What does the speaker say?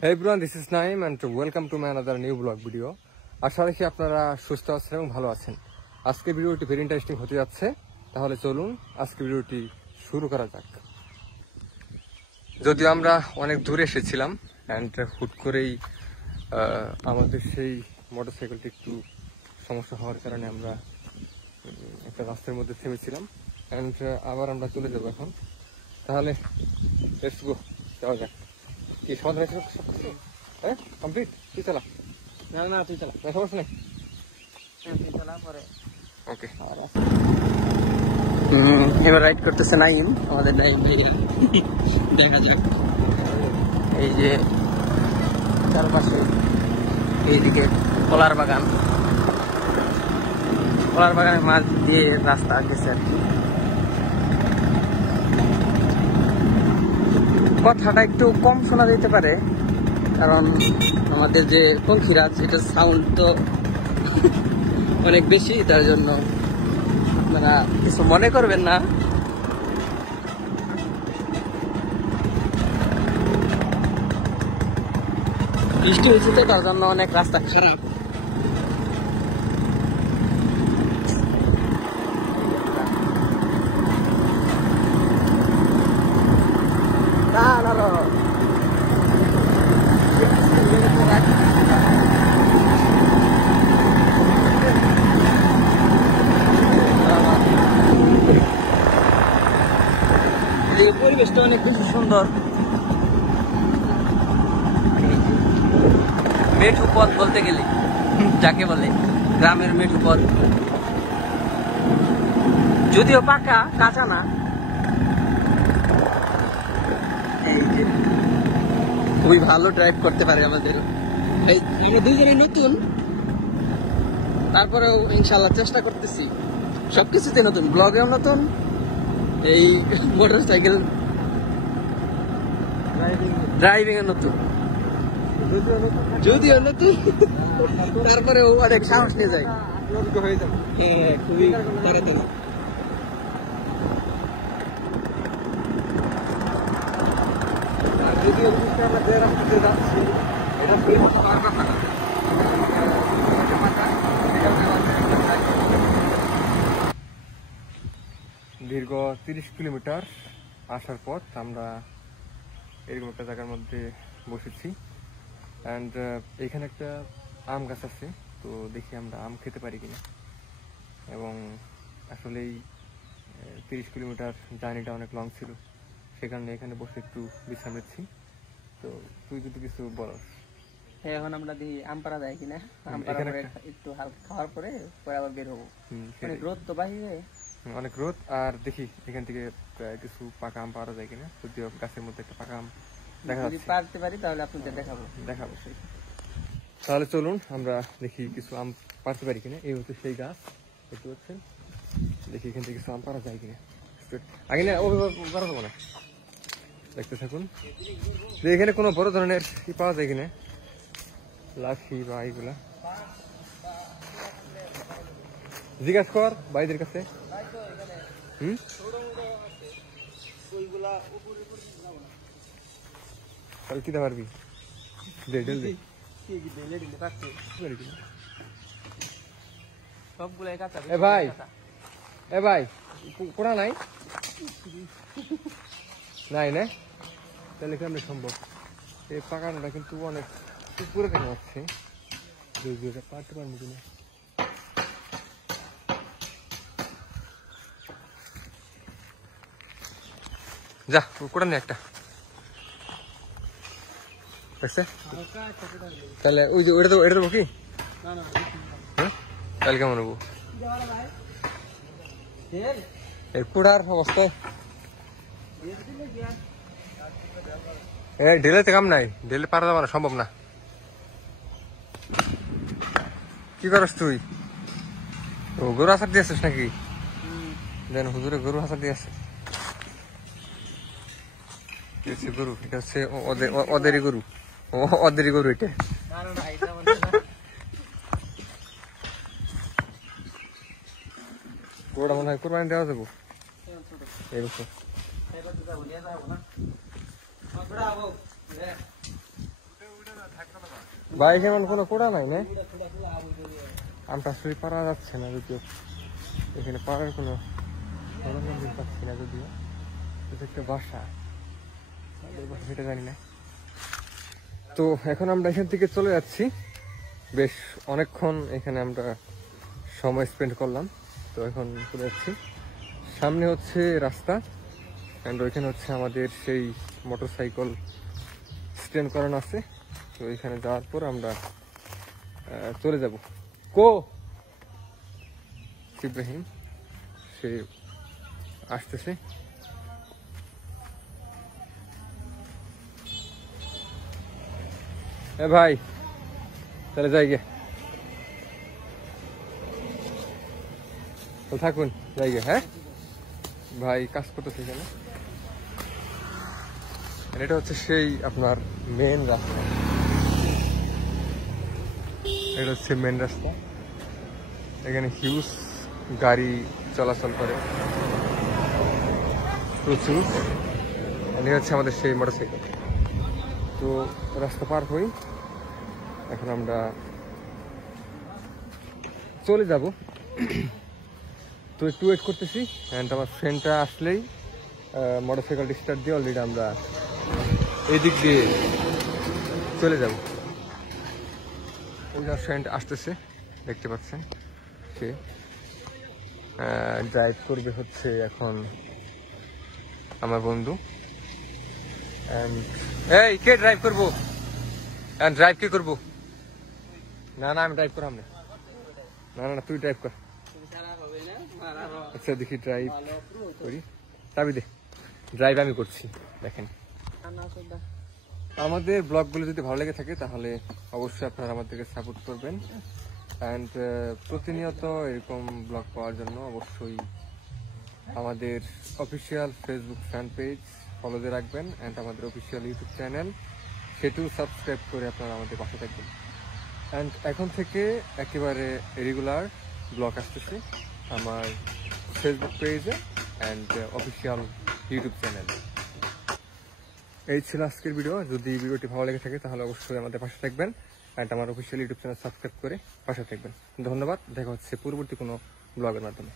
Hey everyone, this is Naim and welcome to my another new vlog video. আশা রাখি আপনারা সুস্থ আছেন এবং ভালো আছেন। আজকে ভিডিওটি ভেরি ইন্টারেস্টিং হতে যাচ্ছে, তাহলে চলুন আজকে ভিডিওটি শুরু করা যাক। যদিও আমরা অনেক দূরে এসেছিলাম এন্ড হুট করেই আমাদের সেই মোটরসাইকেলটি একটু সমস্যা হওয়ার কারণে আমরা একটা রাস্তার মধ্যে থেমেছিলাম এন্ড আবার আমরা চলে যাব এখন। তাহলে লেটস গো, যাওয়া যাক। কি সমাধান হয়েছে? হ্যাঁ, কমপ্লিট। তুই চালা। না তুই চালা। সমস্যা নেই। তুই চালা পরে। ওকে। এবার রাইড করতেছে নাইম, আমাদের নাইম ভাইয়া। দেখা যাক। এই যে চারপাশে এইদিকে কলার বাগানের মাঝ দিয়ে রাস্তা গেছে আর কি। কথাটা একটু কম শোনা যেতে পারে, কারণ আমাদের যে পঙ্খিরাজ এটা সাউন্ড তো অনেক বেশি, তার জন্য মানে কিছু মনে করবেন না। বৃষ্টি হয়েছে তো, তার জন্য অনেক রাস্তা খারাপ। পরিবেশটা অনেক বেশি সুন্দর। মেঠু পথ বলতে গেলে যাকে বলে, গ্রামের মেঠু পথ, যদিও পাকা, কাঁচা না। এই যে খুবই ভালো ড্রাইভ করতে পারে আমাদের আমরা দুজনে নতুন, তারপরেও ইনশাল্লাহ চেষ্টা করতেছি। সবকিছুতে নতুন, ব্লগেও নতুন, এই মোটরসাইকেল ড্রাইভিং এ নতুন, যদিও নতুন, তারপরেও অনেক সাহস নিয়ে যায়। খুবই তাড়াতাড়ি। দীর্ঘ 30 কিলোমিটার আসার পর আমরা এরকম একটা জায়গার মধ্যে বসেছি অ্যান্ড এখানে একটা আম গাছ আছে, তো দেখি আমরা আম খেতে পারি কিনা। এবং আসলেই 30 কিলোমিটার জার্নিটা অনেক লং ছিল, সে কারণে এখানে বসে একটু বিশ্রাম নিচ্ছি। তো তুই যদি কিছু বলস। এখন আমরা দেখি আম পাড়া যায় কিনা। আম পাড়া পরে একটু হালকা খাওয়ার পরে আবার বের হবো। অনেক রোদ তো বাহিরে, অনেক রোদ, আর দেখি এখান থেকে কিছু পাকা আম পাওয়া যায় কিনা। যদিও গাছের মধ্যে একটা পাকা আম দেখা যাচ্ছে, যদি পারতে পারি তাহলে আপনাদের দেখাবো। তাহলে চলুন আমরা দেখি কিছু আম পারতে পারি কিনা। এই হচ্ছে সেই গাছ, দেখতে পাচ্ছেন। দেখি এখান থেকে কিছু আম পারা যায় কিনা। আগে না পারা যাবো না, দেখতে থাকুন যে এখানে কোনো বড় ধরনের পাওয়া যায় কিনা, লাঠি বা এইগুলা। জিজ্ঞাসা কর ভাইদের কাছে। তাহলে কিতে পারবি? এ ভাই কোড়া নাই নাই না? তাহলে কেমন সম্ভব? এই পাকানোটা কিন্তু অনেক পুরো কেন হচ্ছে, পারতে পারবো কিনা। যা কোড়া নেই একটা, তাহলে ওই যে ওটা দেবো কি? হ্যাঁ, তাহলে কেমন হবো এর কুড়ার অবস্থায়? ঢেলেতে কাম নাই, ঢেলে পারা যাবে না, সম্ভব না। কি করস তুই? ও গরু হাসার দিয়ে আসছিস নাকি? দেন হুজুরে গরু হাসার দিয়ে আসছে। গরু এটা হচ্ছে ওদেরই গরু, ওদেরই গরু এটা। গরুটা মনে হয় কোরবানি দেওয়া যাবো এই বছর। ভাই এখানে কোনো কোড়া নাই না? আমটা আসলে পারা যাচ্ছে না, যদিও এখানে পাড়ার কোনো মনোরঞ্জন পাচ্ছি না, যদিও এটা একটা বাসা, সেটা জানি না। তো এখন আমরা এখান থেকে চলে যাচ্ছি। বেশ অনেকক্ষণ এখানে আমরা সময় স্পেন্ড করলাম, তো এখন চলে যাচ্ছি। সামনে হচ্ছে রাস্তা, অ্যান্ড ওইখানে হচ্ছে আমাদের সেই মোটরসাইকেল স্ট্যান্ড করানো আছে। তো এখানে যাওয়ার পর আমরা চলে যাব। কো ইব্রাহিম সে আসতেছে। ভাই তাহলে যাই গে, তো থাকুন, যাই গে। হ্যাঁ ভাই কাজ করতেছে এখানে। এটা হচ্ছে সেই আপনার মেন রাস্তা, এটা হচ্ছে মেন রাস্তা। এখানে হিউজ গাড়ি চলাচল করে প্রচুর। এটা হচ্ছে আমাদের সেই মোটরসাইকেল। তো রাস্তা পার হই, এখন আমরা চলে যাব। তো একটু ওয়েট করতেছি, অ্যান্ড আমার ফ্রেন্ডটা আসলেই মোটরসাইকেলটি স্টার্ট দিয়ে অলরেডি আমরা এই দিক দিয়ে চলে যাব। ওই ফ্রেন্ড আসতেছে, দেখতে পাচ্ছেন, সে ড্রাইভ করবে হচ্ছে এখন আমার বন্ধু। এই কে ড্রাইভ করবো? ড্রাইভ কে করবো? না না আমি ড্রাইভ করাম না, না না তুই ড্রাইভ কর। আচ্ছা দেখি ড্রাইভ করি, চাবি দে। ড্রাইভ আমি করছি। দেখেন আমাদের ব্লগগুলো যদি ভালো লেগে থাকে তাহলে অবশ্যই আপনারা আমাদেরকে সাপোর্ট করবেন, অ্যান্ড প্রতিনিয়ত এরকম ব্লগ পাওয়ার জন্য অবশ্যই আমাদের official Facebook fan page follow দিয়ে রাখবেন, অ্যান্ড আমাদের অফিসিয়াল ইউটিউব চ্যানেল সেটিও সাবস্ক্রাইব করে আপনারা আমাদের পাশে থাকবেন। অ্যান্ড এখন থেকে একেবারে রেগুলার ব্লগ আসতেছে আমার ফেসবুক পেজে অ্যান্ড অফিসিয়াল ইউটিউব চ্যানেলে। এই ছিল আজকের ভিডিও। যদি ভিডিওটি ভালো লেগে থাকে তাহলে অবশ্যই আমাদের পাশে থাকবেন, অ্যান্ড আমার অফিসিয়াল ইউটিউব চ্যানেল সাবস্ক্রাইব করে পাশে থাকবেন। ধন্যবাদ, দেখা হচ্ছে পরবর্তী কোনো ব্লগের মাধ্যমে।